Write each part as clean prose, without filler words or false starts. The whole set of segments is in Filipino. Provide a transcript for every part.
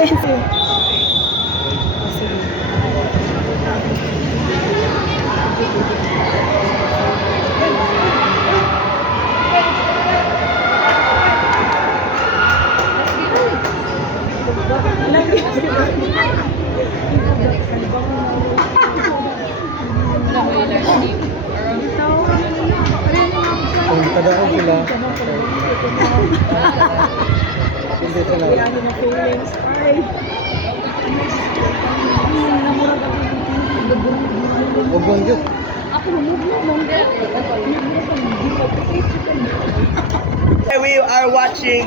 Silencio. Kadako sila. Hindi sila. Yan yung feelings. Ay. Namurag ako. Ubon yun. Ako namurag. We are watching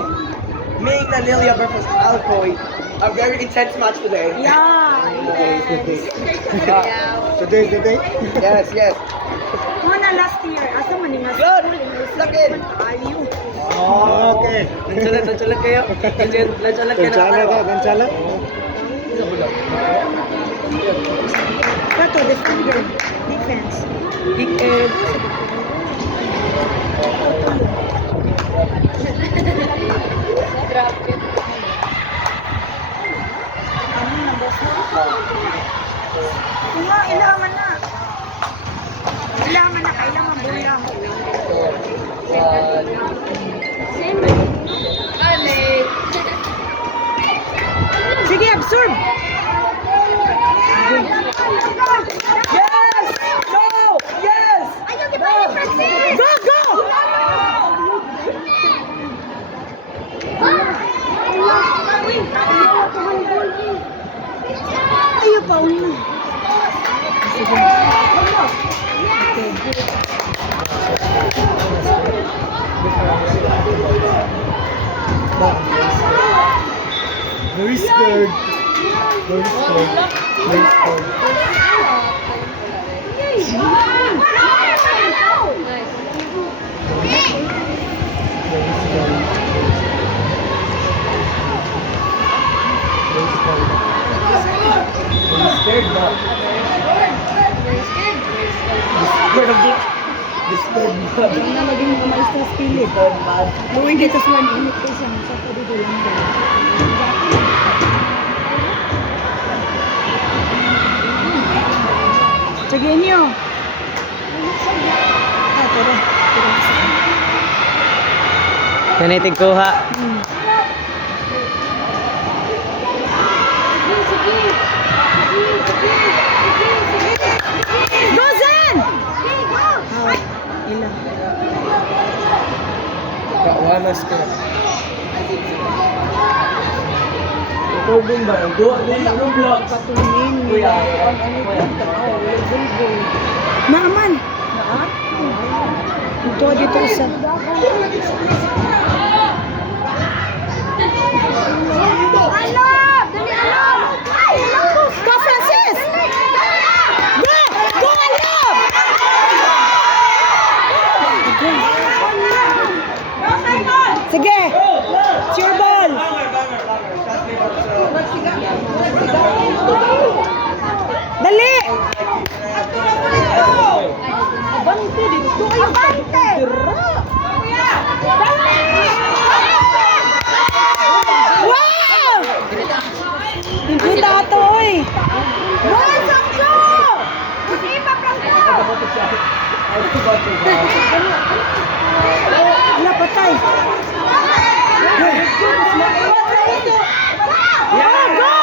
Ming Nanilia versus Alcoy. A very intense match today. Yeah. Today. Yes, yes. Muna last year. Asa man yung Good. Sakit. Ayun. Okay. Nanchalat kayo. Nanchalat kayo na. Gansala. Kato, defender. Defense. Weekend. Ano na, boss? Nga, ilaman na. Ilaman na, kailangan bulang. Sige, absorb. Yes! Go! Yes! Go, go! Ayaw pa, una. Sige. Very scared. Very scared. Very scared. Scared ba? Disturbed ba? Hindi na maging umalis na spilit. Luwing dito sa one init ko siya. Sa pwede lang daw. Sige niyo. Pero. Kanitig kuha. Go, Zen! Ilang. Kawanas ka. Recording ba? Go vlog. Patunin. Kuya. Naaman. Ito dito isa. Go, Francis! Go! Go, Alab! Sige! It's your ball! Dali! Abante dito! Abante! Wow! Hindi dato oy! Wow! Samso! Hindi pa prangko! Wala patay! Yeah, go!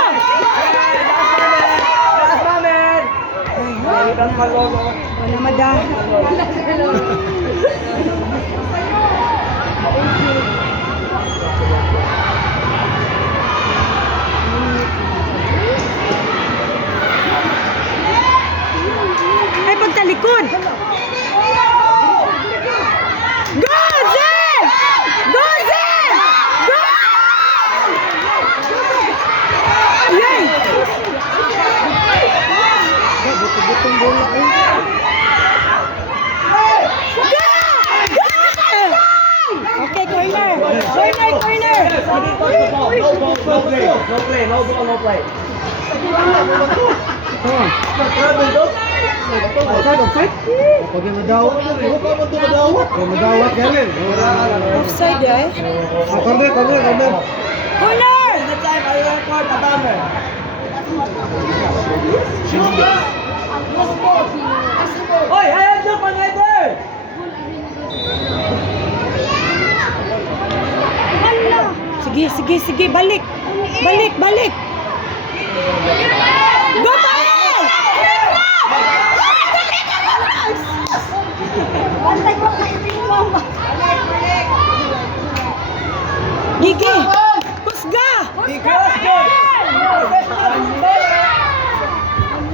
Wala mada. Ay, pagtalikod! Go, Zen! Go, Zen! Go! Yay! Buto-butong bola eh. Go! Go! Okay, corner! Corner, corner! No play. Pag yung madawat, madawat yan. Offside eh. Corner. Corner! support the banner. Oy, ayan yung pang-header! Sige, sige, sige. Balik. Balik, balik. Go tayo! Gigi! Kusga! Cross goal!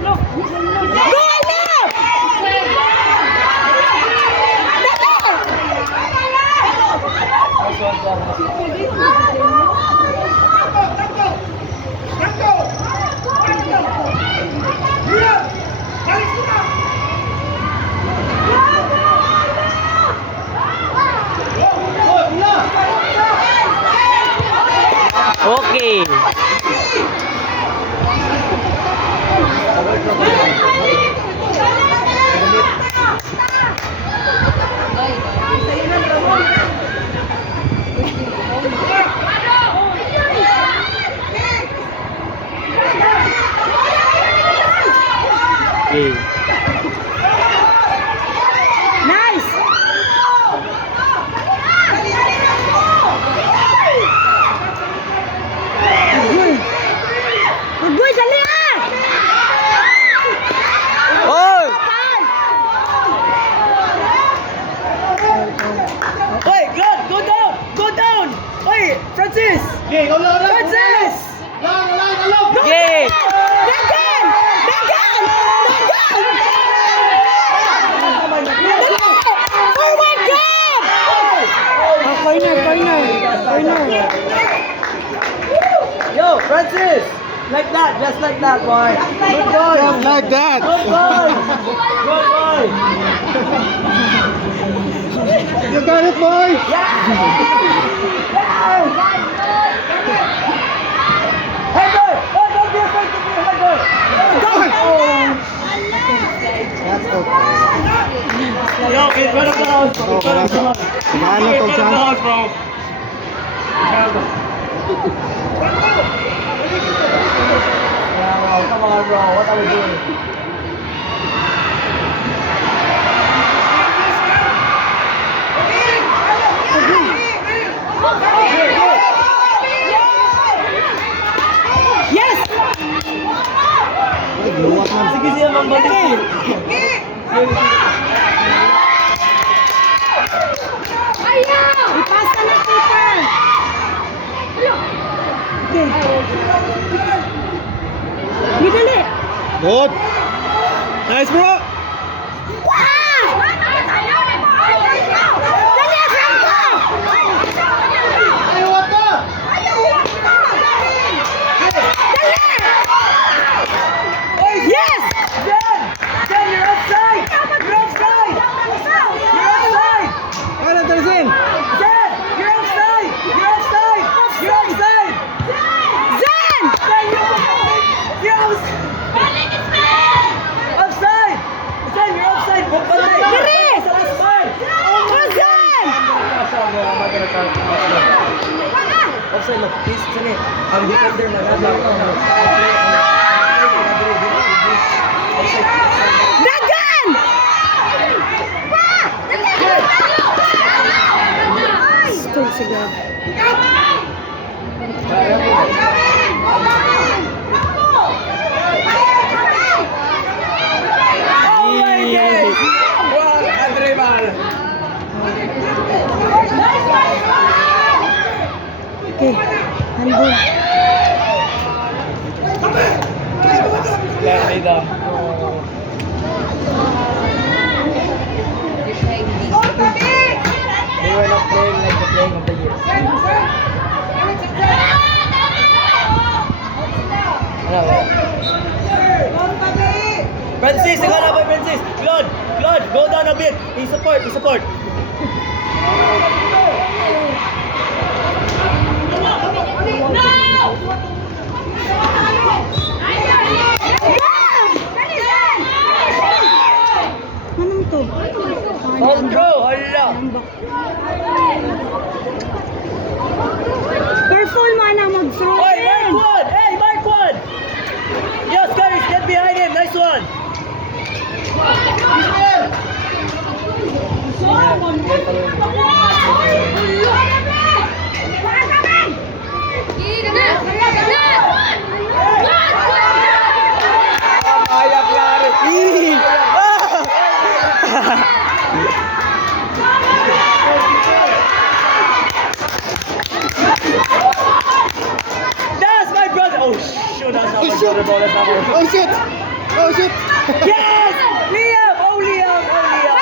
Go, Alep! Okay. Okay. Nice! Ugoy, dali ah! Oh! Oy, Glad, go down! Go down! Oy, Francis! Okay, ikaw lang. Francis! Lang. Okay. Dagan! Dagan! Dagan! Dali! Forward grab! Corner, corner. Corner. Yo, Francis! Like that, just like that, boy. Good boy. Just like that. Good boy. Good boy. You got it, boy. Header! Oh, don't be afraid to be a header. Yo, get rid of the house, bro. Get rid of the house. Ano Get tong rid of the chance? house, bro. Yeah, come on, bro. What are we doing? Yes! Ay, luwak na. Sige siya mambalik. Ipasa na keeper! Okay. Gidali! Good. Nice, bro. Dali, Franco! Ay, what the? Yes! Jen! Jen, you're offside! You're offside! You're offside! Ano, Tarzin? Jen! You're offside! You're offside! You're offside! Zen! Jen, you're offside! Offside! Jen, you're offside! Balik! Dali! Sa last part! Zen! Offside, look. Please, sige. Ang defender na Dagan! Stone sigad. Oh my God! Wow, Adrimal! Okay, handball. Let me down. They were not playing like the playing of the year. Francis, ikaw na ba, Francis? Claude, go down a bit. I-support. Anong to? Control, hala. Careful man ang mag-throw Oy, in. Mark 1! ball. That's not ball. Oh shit! Oh shit! Yes! Liam! Oh, Liam! Oh, Liam!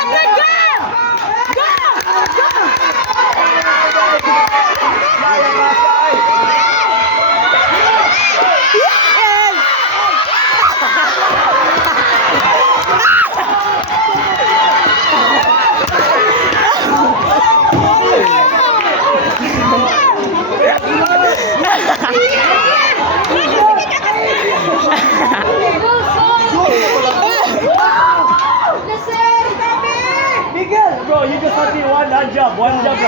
Miguel! Bro, you just have to be one jump. One jump.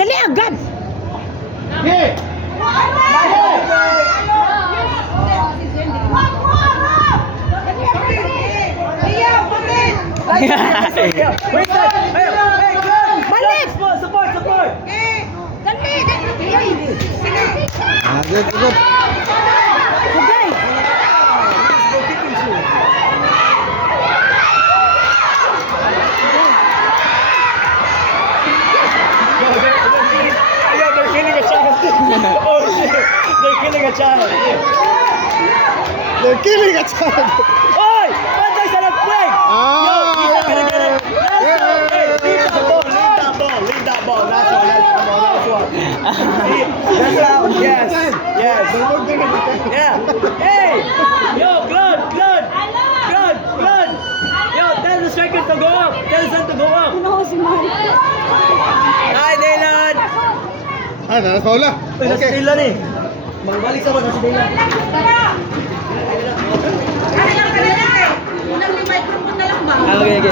Dali agad! Okay! Wait, Balik! Support! Dali! Ah, good, good. Okay! They're killing a child. Oh shit! They're killing a child. They're killing a child! Oi! Pantay sa nag-play! Yo, he's not gonna get it. Leave that ball. Last one. See, that's how. Yes. Yeah. Hey! Yo, Claude! Yo, tell the striker to go up. Tell Zan to go up. Ano si Mark? Hi, Dylan! Ah, naras Paula. Nasa Okay. Dylan eh. Magbalik sa nasa Dylan. Okay.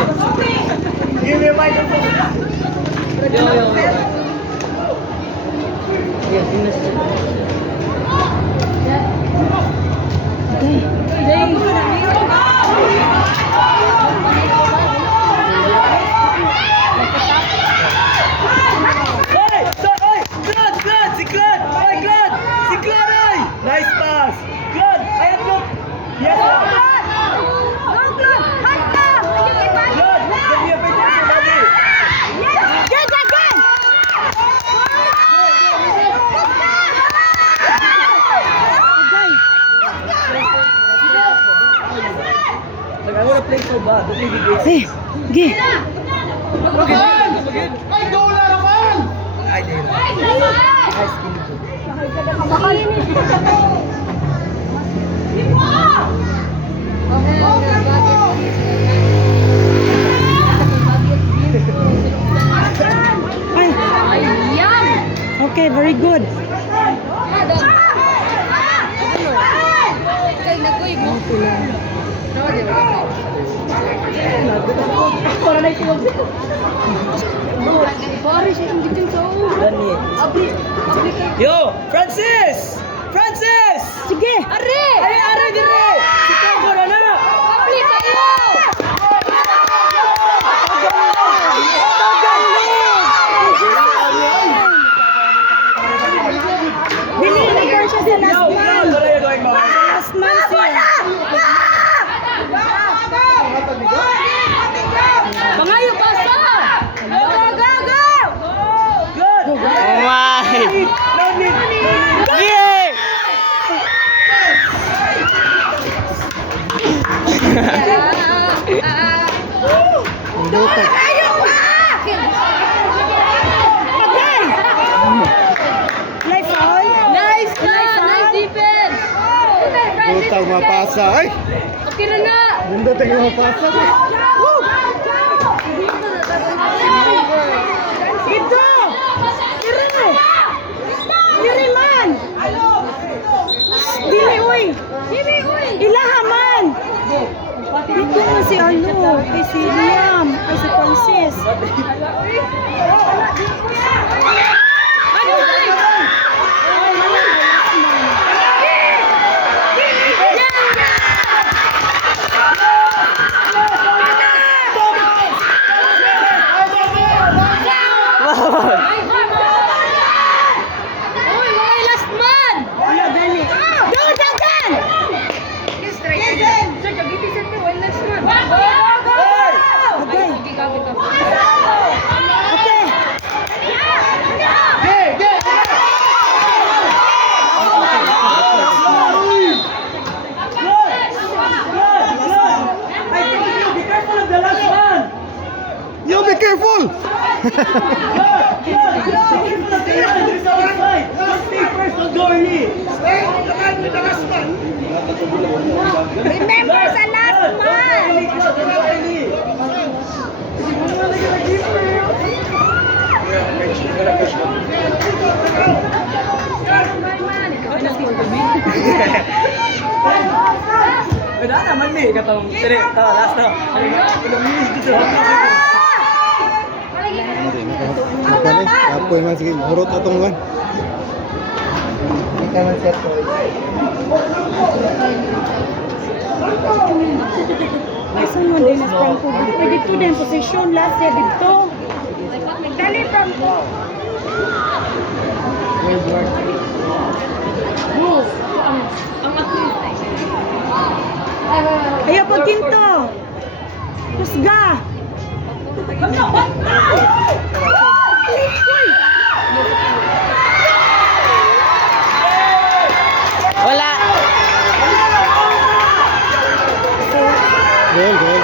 Give me a microphone. Yo. Hey! Claude! Si Claude! Hey, Claude! Si Claude, ay! Nice pass! Claude! Ayan mo! Yes! Claude! Give me a bit of your body! Like, I wanna play so bad. Don't make it Sige! Gi! Ay, goal na naman! I did. Okay, very good. Yo! Francis! Sige! Are dire! Si Togo na na! Dili na girl siya sa last Yo! month. What are you doing, Mama? Last month siya. Pangayo basa! Good! My! No need! Yeah! Play foul. Nice defense. Butang mapasa. Ay! Okay na na. Bundating mapasa. Ito! Dili man! Dili uy! Ilahaman! Ito man si ano, kay si Liam, kay si Francis. Remember sa last month! Wala naman ni katong tire last na. Ano ni? Kapoy man sige, hurot atong kan. Ika man set ko. Saan mo din na Franco? Pwede to din posisyon last year dito. Dali Franco. Ayaw pag kinto. Husga. Wala. Gol, gol.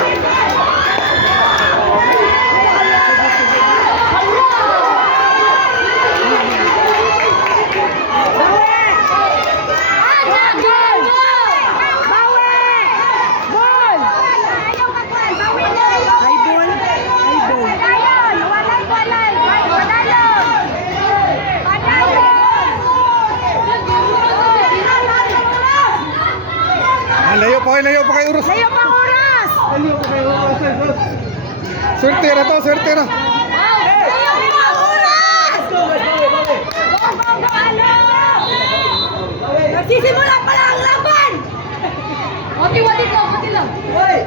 Layo pa kay Uros. Layo pang oras! Swerte na to, swerte na. Layo pang oras! Nagsisimula pa lang ang laban! Wati-wati to, wati lang. Ay!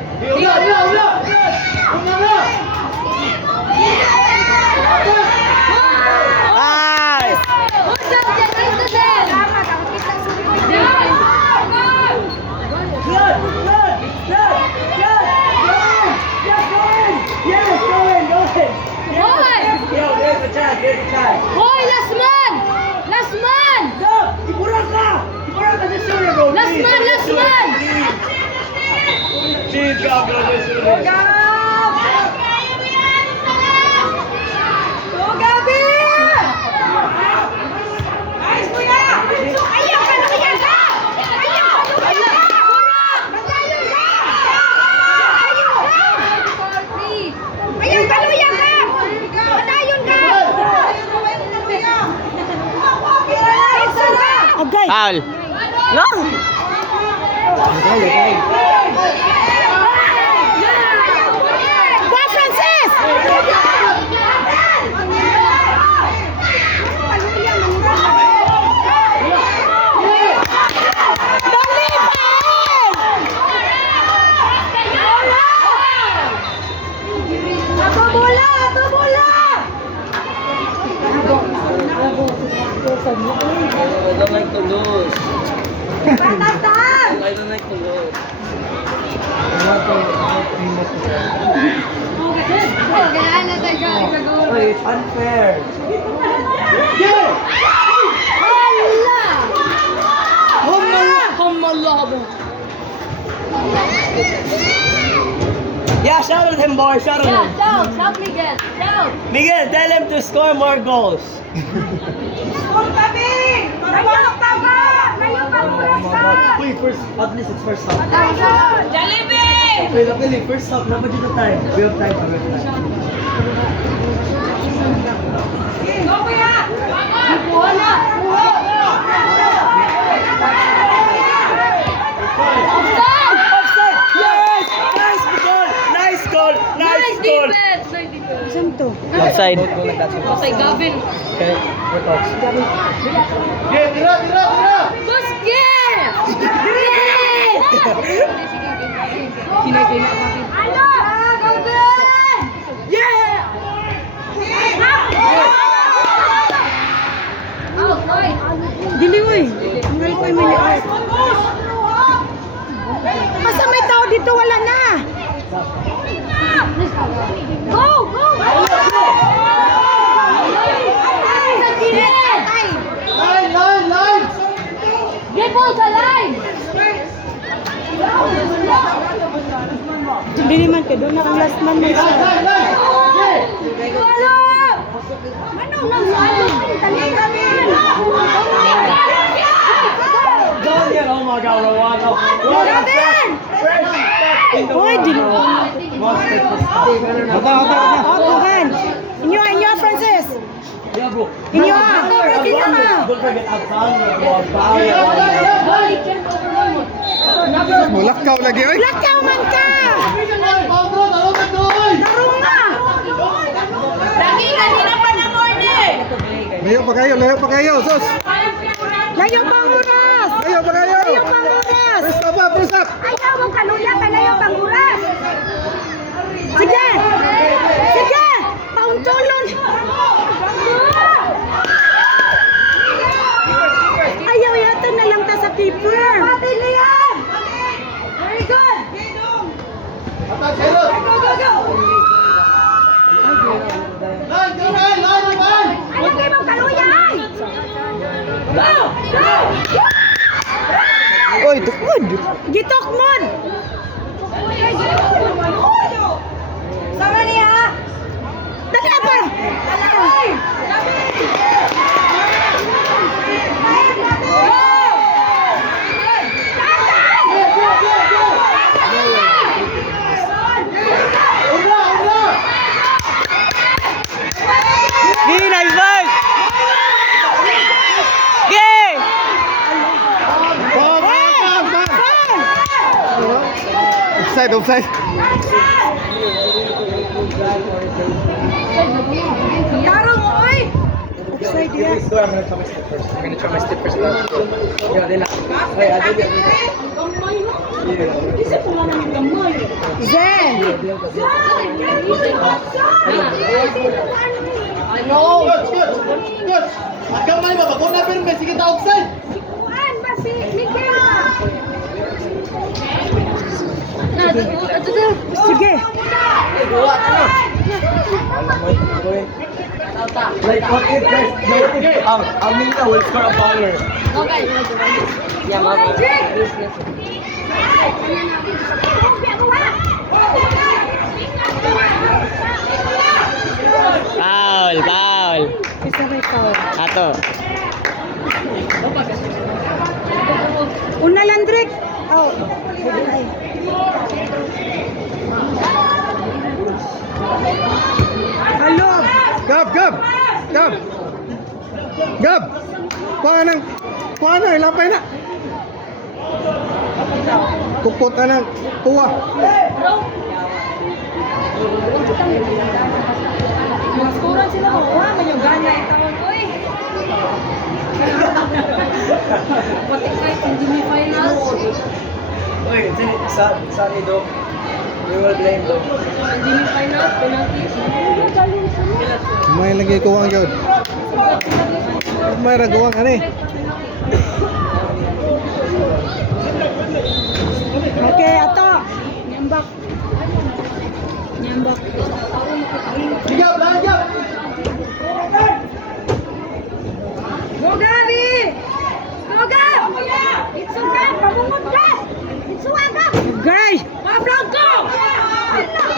Hoy, last man! Last man! Last man, last man! Go, Gabi! Ayos mo yan! Ayaw ka na yan ka! Ayaw ka na yan ka! Ayaw ka! Ayaw ka na yan ka! Padayon ka! Agay! Foul. No. Go, Francis! Ato bola! Ato bola! I don't like to lose. Patatan! I don't like to lose. Oy, it's unfair. Yeah, shout at him, boy. Shout at him. Shout, Miguel! Shout! Miguel, tell him to score more goals. Kung kami! Layo pa ba? Layo pa oras ka! Wait, first, at least it's first half. Attention! Jollibee! Wait, luckily, first half, na budget the time. We have time. We have time. Go, kuya! Buha na! Offside! Offside! Yes! Nice goal! Nice goal! Nice goal! Saan to? Offside. Go like that. Patay Gavin! Okay, we're talks. Yeah, tira, tira, tira. Buske! Kinay-kinay natin. Ano? Gavin! Yeah! Dili mo eh. Ang ray ko'y may lias. Basta may tao dito, wala na. Go! Go! Line, line, line. Get ball sa line! Hindi naman ka doon na ang last man mo siya. Line, line. Wala! Daniel, oh my God, Rowano. Uy, di na. Ata, ata, ata. Oh, Tuhan. Inyo, Francis. Yeah, bro. Inyo, inyo. Don't forget Abang. Mulakaw lagi, oy. Lakaw man ka. Paulo, talungan doon. Darong na. Layo pa kayo, sus. Layo pang oras. Layo pa kayo. Layo pang oras. Press up, press up. Ayaw mong kaluya, palayo pang oras. Sige. Sige. Pauntulon. Ayaw yata na lang ta sa keeper. Pabili yan. Very good. Atak, Sherot. Line, go, line, line, line. Ayaw mong kaluya. Go. Go. Oy, tukod. Gitokmon. Sama niya. Dali pa. Ubra, ubra. Gee, nice work. Gee. Bang, bang, bang. Offside, offside. Tarong, oy. Offside yan. Zen. Good, good, good. Agam man ba? Kung na pirme, sige ta offside. Sige. Like, what if, guys? Amina will score a baller. Foul, foul. Isa may foul. Ato. Una Landrick. Oh. Ay. Halo. Gab, Gab. Gab. Gab. Kuha na, ilapay na. Kupot na ng kuha. Maskuran sila mo. Wala man yung gana itaon. Uy. Pati kahit hindi may finals. Uy, sorry, Dok. We will blame Dok. Hindi may finals. Penalty. May lagi kuha yun. May ragawa ka ni. Okay, ato. Nyambak. Nyambak. Gab, lahat Gab. Go, Gabi! Go, Gab! Itsu, Gab! Pamungot ka! Itsu, Gab! Guys! Pablang ko!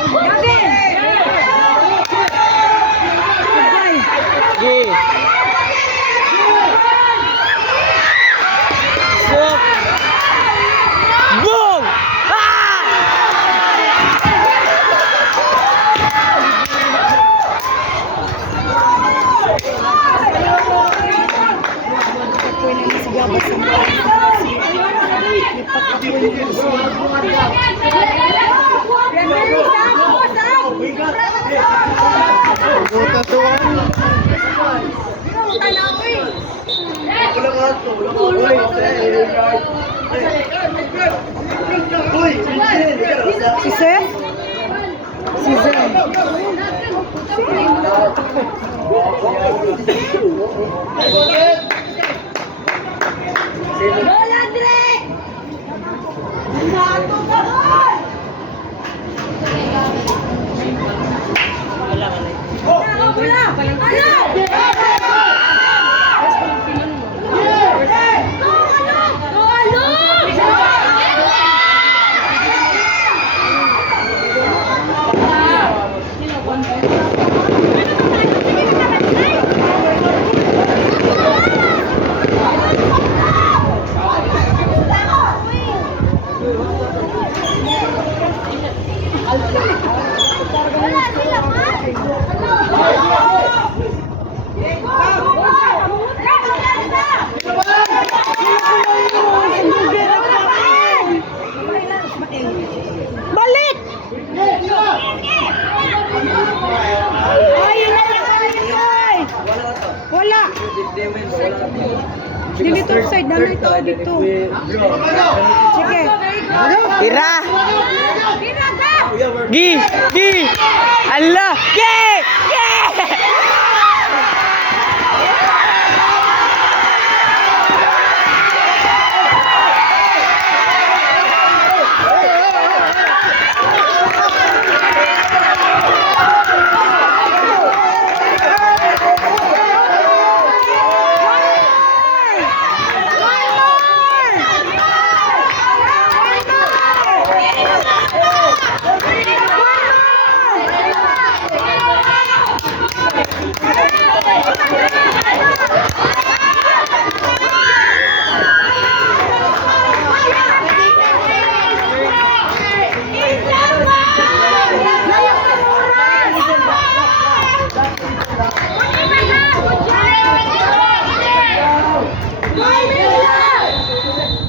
Gabi! Gabay! Gee. Shoot. Boom! Ah! Apoy na si Gabas sa mga. Ipag-apoy na si Buta doon. Si Seth? Si Zen. Lola Drake! Dito side na ito, dito. Sige. Tira. Gi. Gi. Allah. Gi. Gi.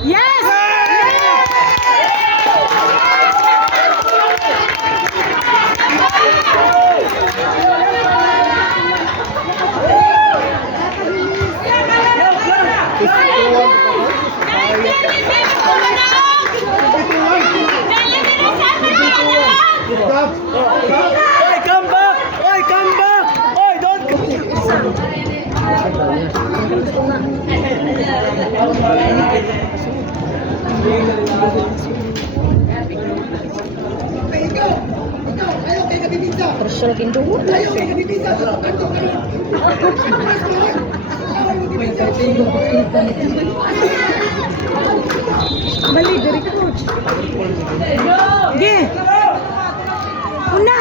Yes! Stop! Oi, come back! Oi, come back! Oi, don't... Terus siya lagi dulu. Balik dari coach. Ge. Una.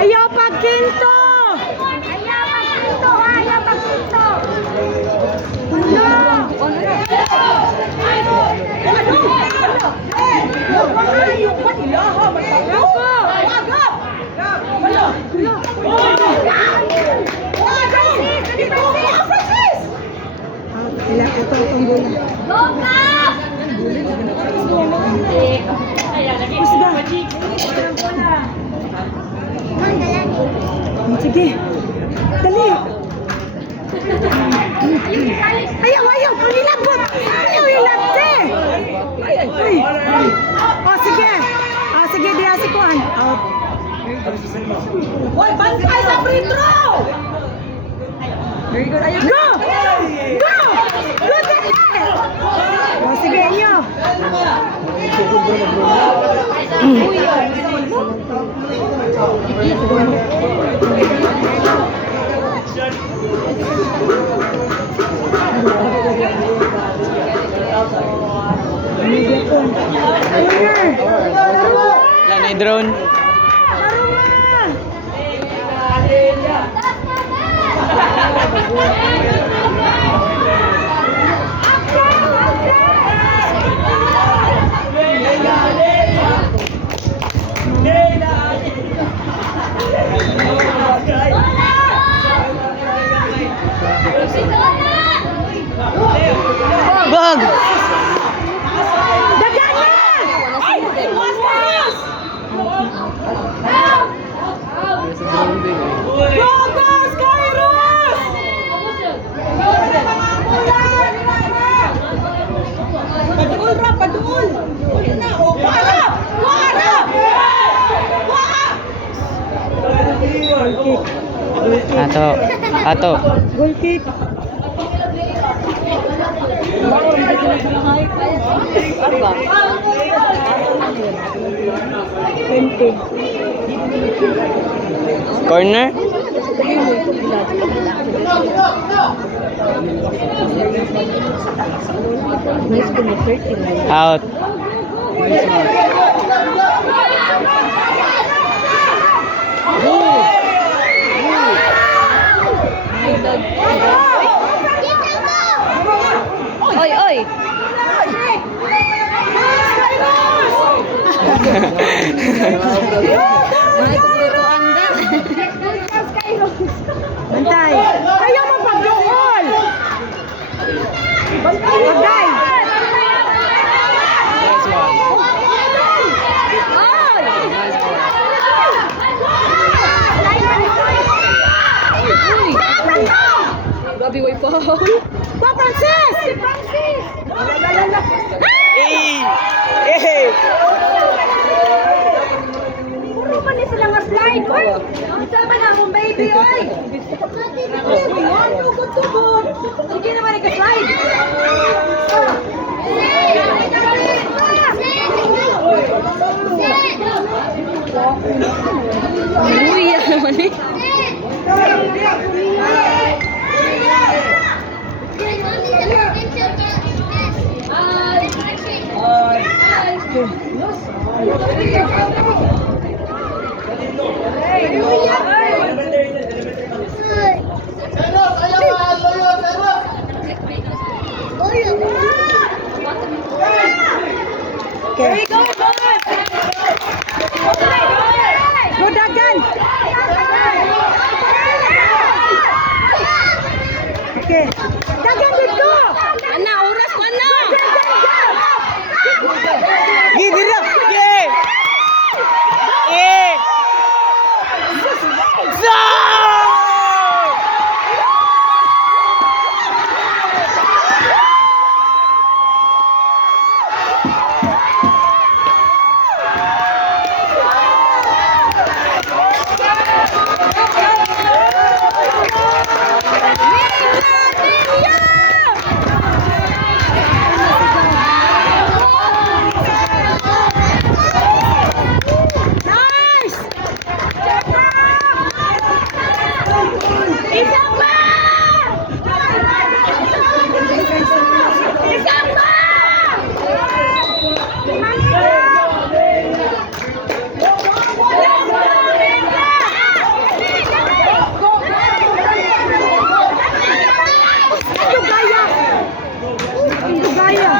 Ayo Pak Kinto. Sige. Dali. Ayaw, ayaw. Pangilabot. Ayaw, ilagte. Ay. Oh, sige. Oh, sige. Diya si Kuan. Out. Hoy, bantay sa free throw. Very good. Ayaw. Go! Go! Go, dali. Oh, sige, inyo. Wala na yung drone. Bag! Dagan na! Go, go, Skyros! Paduol ra, paduol! Na, o, para! Para! Ato. Ato. Goal kick. Corner. Out. Oy, oy! Bantay! Ayaw mo pagdool! Bantay! Go, Francis! Eh! Eh! Puro pa ni sila nga slide, oy! Sama na akong baby, oy! Baby, yan, tugod-tugod! Sige naman ika-slide! Uy, yan naman eh. Seros, ayaw loyo, Seros. Okay. Go, Dagan! Okay. Dagan dito! Ana, oras ko na! Dagan! Gigi na! Yeah! Yeah! Zo! Nice! Ito gaya! Ito gaya!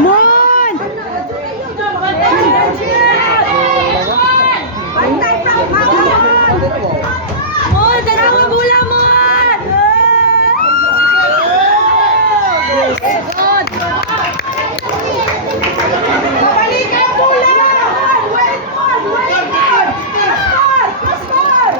Mon! Mon, dalawang bola, Mon! Good! Balikan bola! Wait, Mon! Wait, Mon! Score!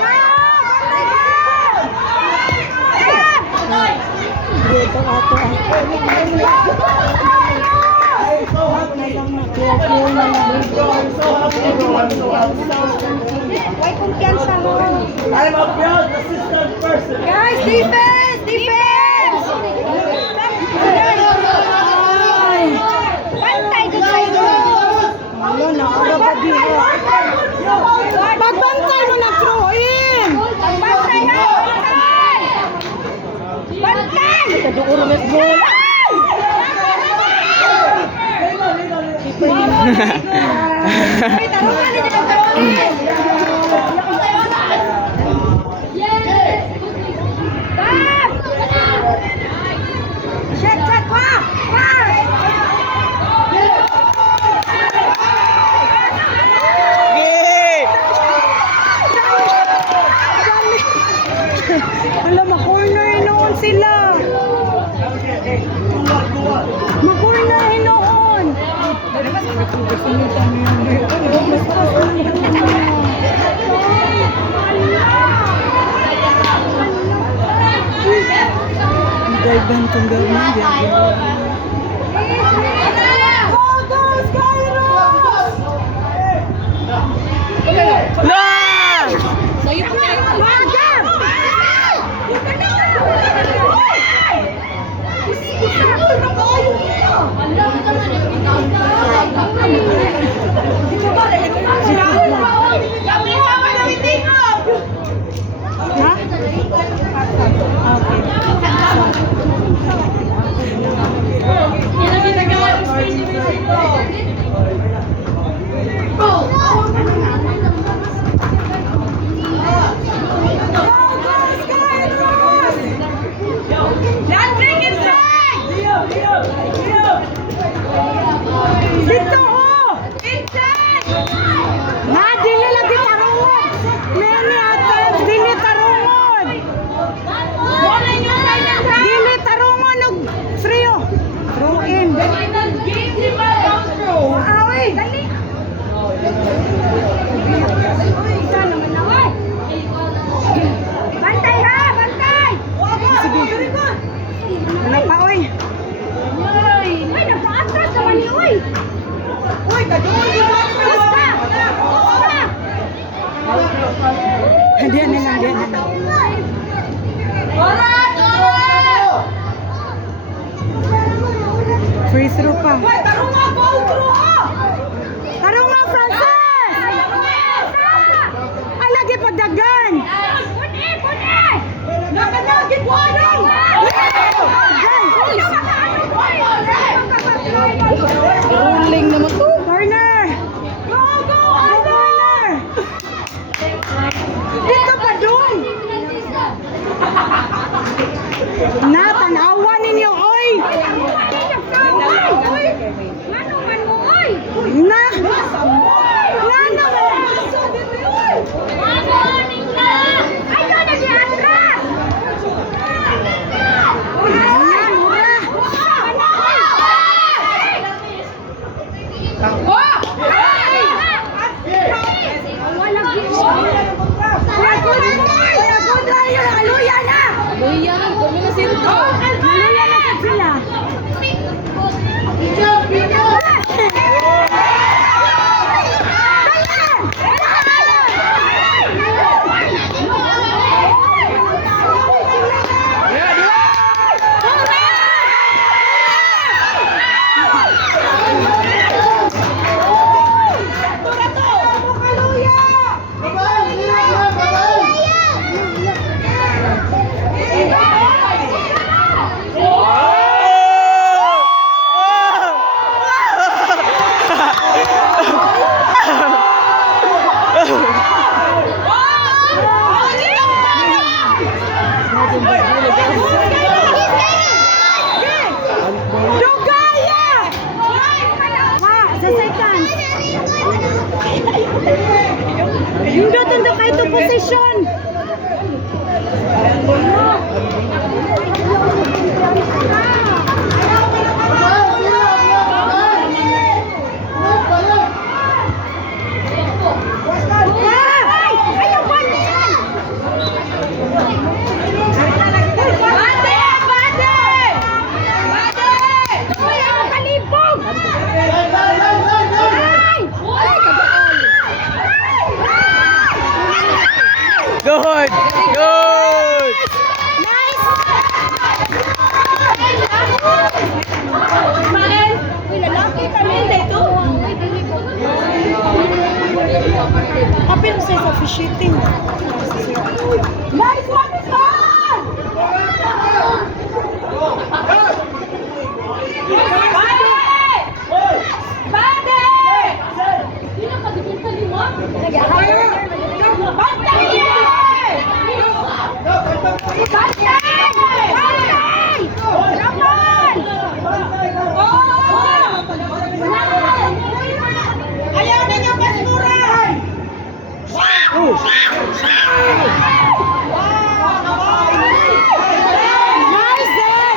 Why kumpiyansa mo? I'm a proud assistant person. Guys, defense! Defense! Ay! Pantay ko tayo! Wala na, agad dito. Pagbantay mo na, throw in! Pagbantay ha! Bantay! Bantay! Kaduuro na bola! Ay, tarungan na dito, tarungan! Check, check, wow! Wow! Yeah! Alam, ma-corner noon sila. Ma-corner noon. Daiban tong gawin. Go, go, Skyros! Na! Madam! Try to position. Good! Good! Kapil sa officiating. Nice one is gone! Ayaw ninyo basura! Nice then!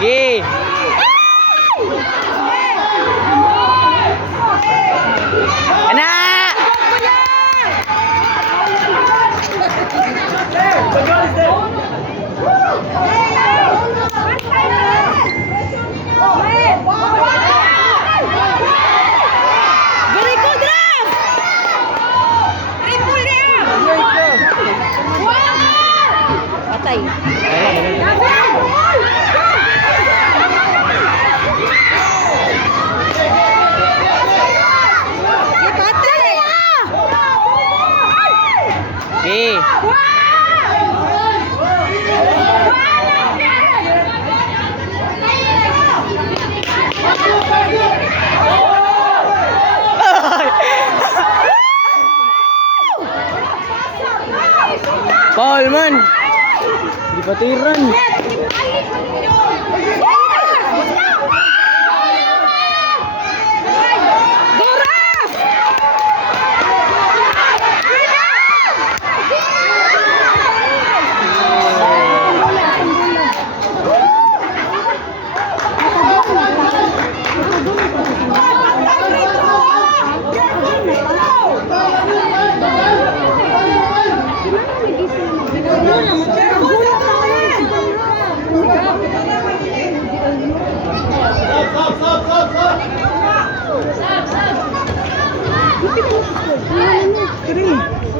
Sige! Anak! Very good, Raf! Triple Raf! Patay. Sige! Paul man! Di patiran!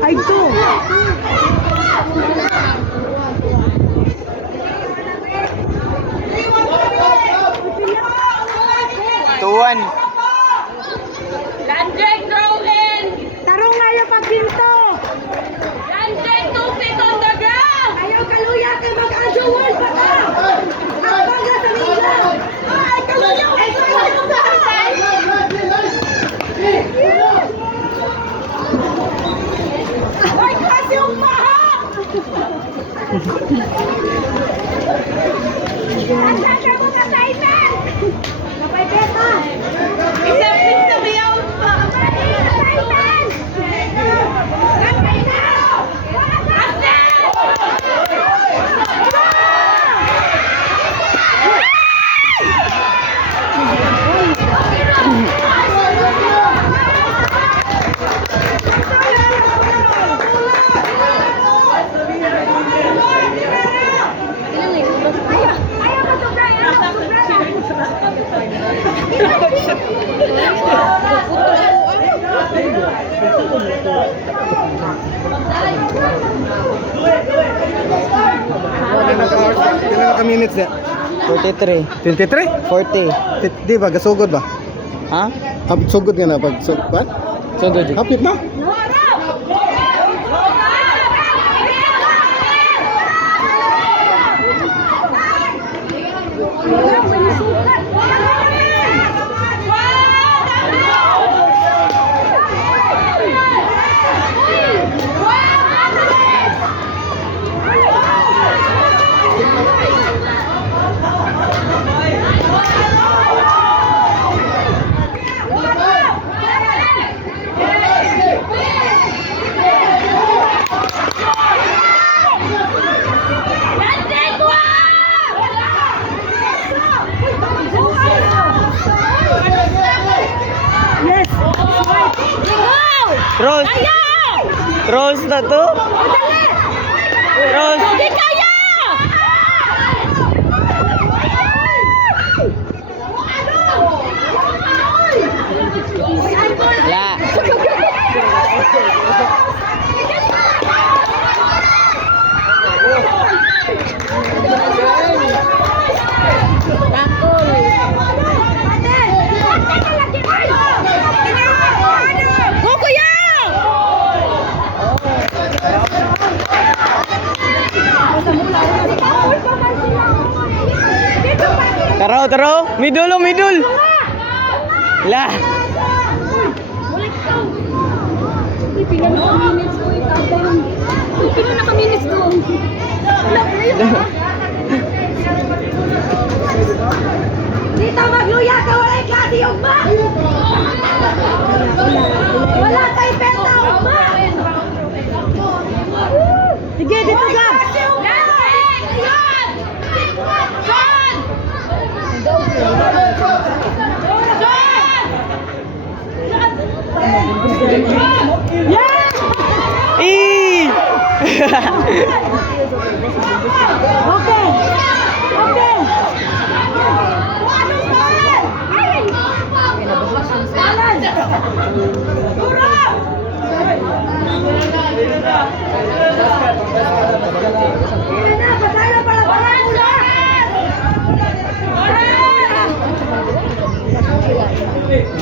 I do. 2-1. Landry, throw in! Tarong ngayon pagpinto. Landry, 2 feet on the ground! Ayaw kaluya kay mag-ajuwal pa ka. Ang baga sa nila. Ay, kaluya. Ay, ay, kasi yung maha. Ang sasya mo na sa itan. Kapay peta. Isang feet na biyaw pa! Ilan ka minutes ya? 43. 23? 40. Di ba, gasugod ba? Ha? Sugod nga na pag sugod. So good. Kapit na. Cross. Kaya! Cross na to. Dali! Cross. Hindi kaya! Wala. Go, kuya! Taro, taro. Middle, oh, middle. La. Pino na kami minutes doon. Dito magluya ka, wala'y klase yung ba? Wala tayong penta, ugma! Sige, dito ka! Yes! Eh. Okay! Okay!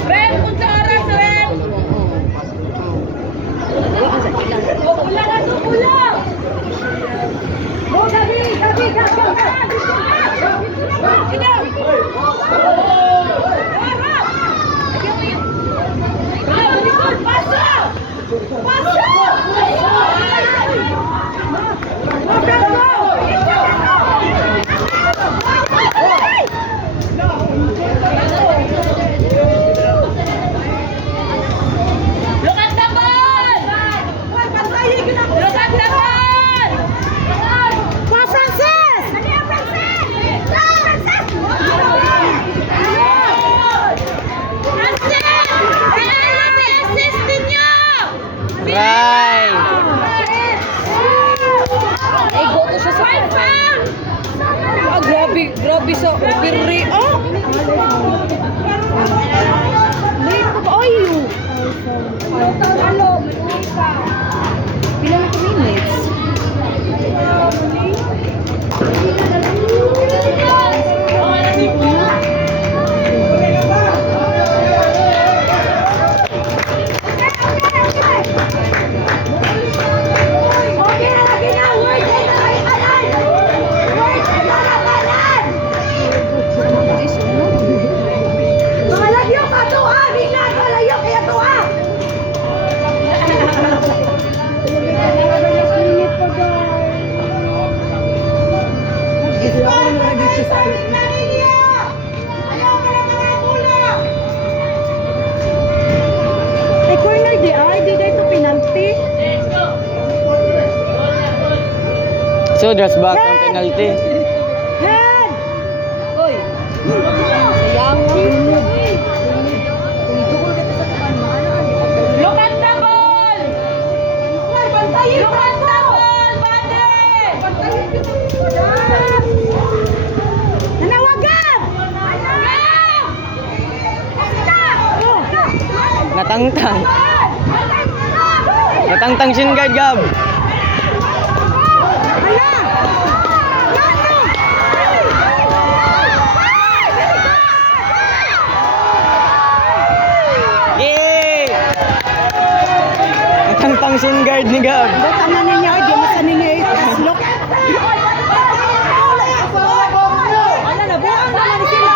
Ren, punta oras, Ren! Pula na to, pula! Look at the ball! Look at the ball! Pa, Francis! Kailangan may assist ninyo! Right. Ay, go to siya sa pang! Ah, grabe, grabe sa ubiri. Oh! Ay! Pila na ka minutes? Okay na lagi na! Word ay nalakalan! Word ay nalakalan! Mga lagyo ka to, ah! Bigla ka layo kaya to, ah! Eh, corner di ay, di dito penalty. So, that's back ang penalty. Head! Oy! Sayang mo. Look at the ball! Look at the ball, buddy! Nanawagan! Natangtang. Natangtang shin guard, Gab. Hala! Yay! Natangtang shin guard ni Gab. Buta na ninyo, di mo sa ninyo itaslok. Wala na, buta na na sila.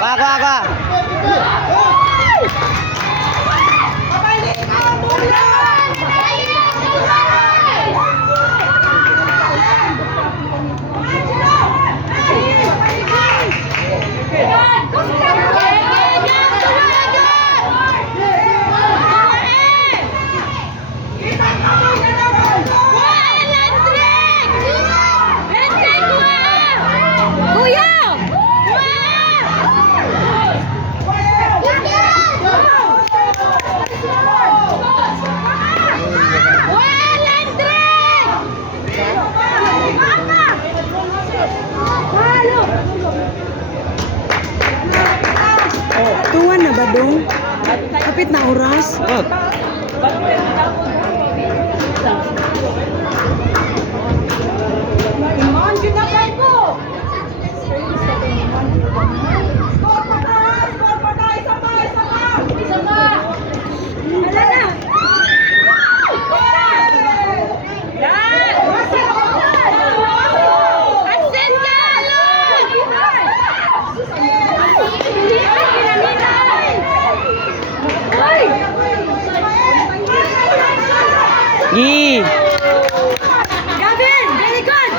Kwa, kwa, kwa. Tuwan na ba dong? Kapit na oras? Oh. Gi. Gavin, very good.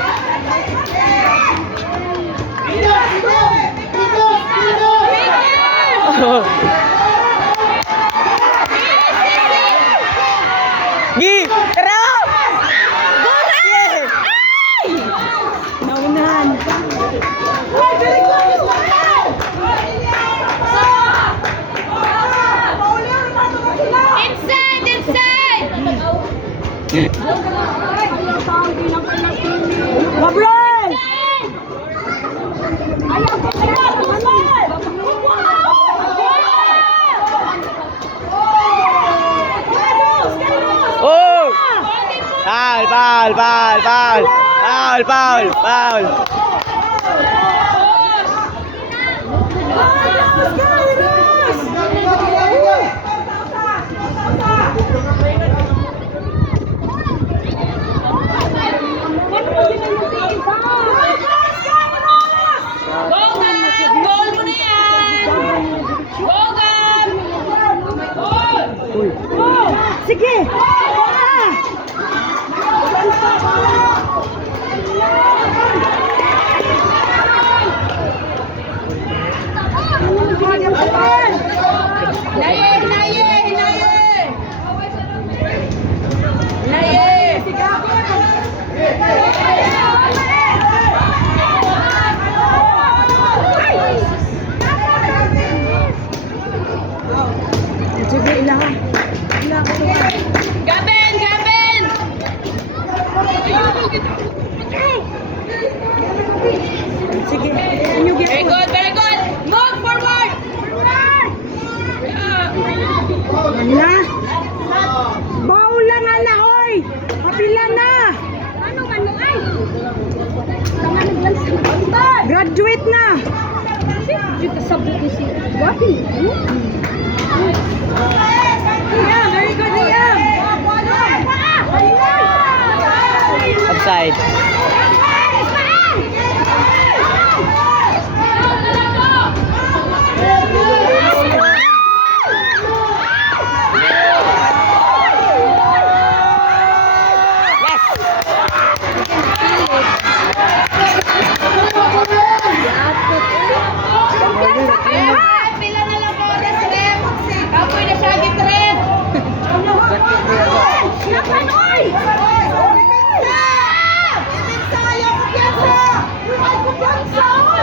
Oh. Gi. Tara. Yeah. Naunahan. Mablay! Oh. Foul. Sige! Sige, ilaha. Gavin! Gavin! Sige, inyo Very good, very good! Move forward! Ala. Baul lang ana oy. Kapila na. Ano man mo ay? Graduate na. Dito sa buti si Wapi. Yeah, very good, Liam. Offside. Pila na lang po na strep. Kapoy na siya gitrep. Silapan oy. Ay, kumpiyansa! Ay, kumpiyansa!